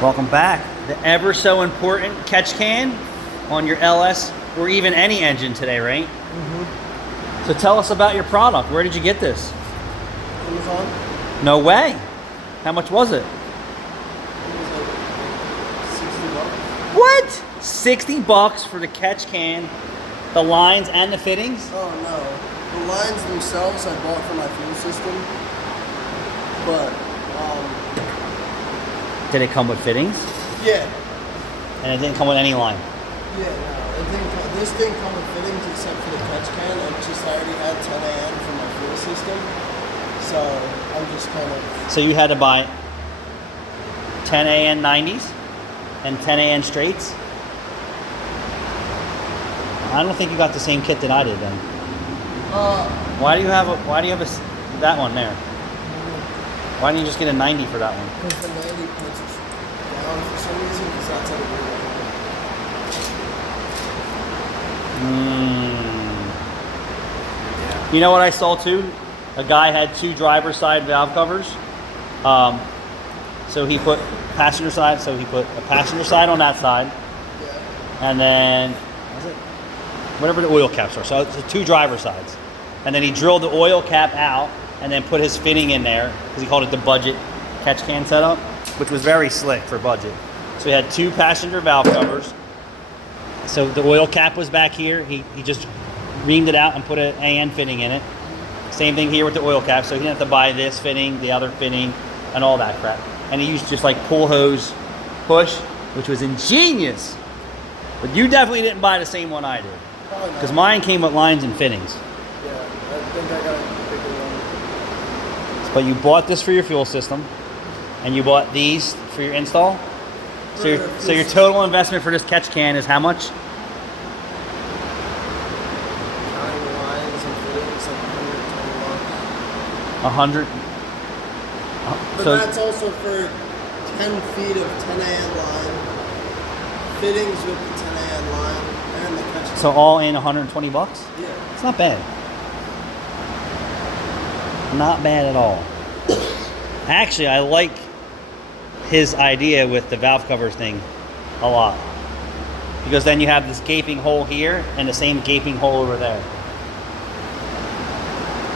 Welcome back. The ever so important catch can on your LS or even any engine today, right? Mm-hmm. So tell us about your product. Where did you get this? Amazon. No way. How much was it? It was like $60. What? 60 bucks for the catch can, the lines and the fittings? Oh no. The lines themselves I bought for my fuel system. But Did it come with fittings? yeah. And it didn't come with any line? Yeah, no. This didn't come with fittings except for the catch can. I already had 10 AN for my fuel system. So I'm just kind of... So you had to buy 10 AN 90s and 10 AN straights? I don't think you got the same kit that I did then. Why do you have that one there? Why didn't you just get a 90 for that one? Because the 90 puts us down for some reason, because that's how we Yeah. You know what I saw too? A guy had two driver's side valve covers. So he put passenger side, so he put a passenger side on that side. Yeah. And then, what was it? Whatever the oil caps are. So it's two driver sides. And then he drilled the oil cap out and then put his fitting in there because he called it the budget catch can setup, which was very slick for budget. So he had two passenger valve covers. So the oil cap was back here. He just reamed it out and put an AN fitting in it. Same thing here with the oil cap. So he didn't have to buy this fitting, the other fitting, and all that crap. And he used just like pull hose push, which was ingenious. But you definitely didn't buy the same one I did. Because mine came with lines and fittings. Yeah, I think I got a bigger one. But you bought this for your fuel system, and you bought these for your install. So your total investment for this catch can is how much? Counting lines and fittings, like $120. 100. But So that's also for 10 feet of 10 AN line, fittings with the 10 AN line, and the catch can. so all in 120 bucks? Yeah. It's not bad. Not bad at all. Actually, I like his idea with the valve covers thing a lot. Because then you have this gaping hole here and the same gaping hole over there.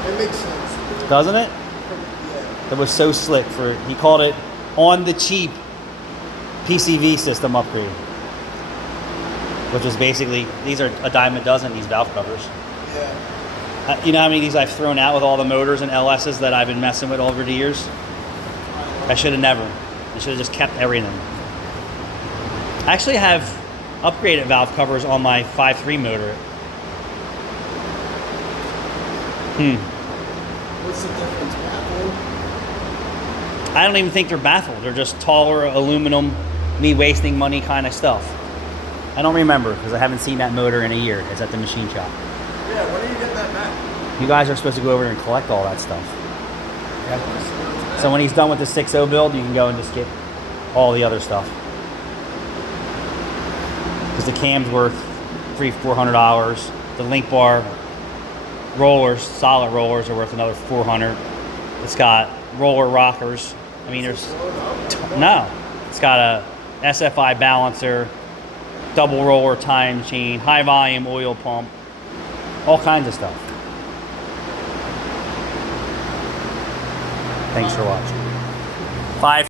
It makes sense. Doesn't it? Yeah. That was so slick he called it on the cheap PCV system upgrade. Which is basically, these are a dime a dozen, these valve covers. Yeah. You know how many of these I've thrown out with all the motors and LSs that I've been messing with over the years? I should have never. I should have just kept everything. I actually have upgraded valve covers on my 5.3 motor. What's the difference? Baffling? I don't even think they're baffled. They're just taller aluminum, me wasting money kind of stuff. I don't remember because I haven't seen that motor in a year. It's at the machine shop. Yeah, when are you getting that back? You guys are supposed to go over there and collect all that stuff. So when he's done with the 6.0 build, you can go and just get all the other stuff. Because the cam's worth $300-400. The link bar rollers, solid rollers, are worth another $400. It's got roller rockers. I mean, there's no. It's got a SFI balancer, double roller time chain, high volume oil pump, all kinds of stuff. Thanks for watching. 5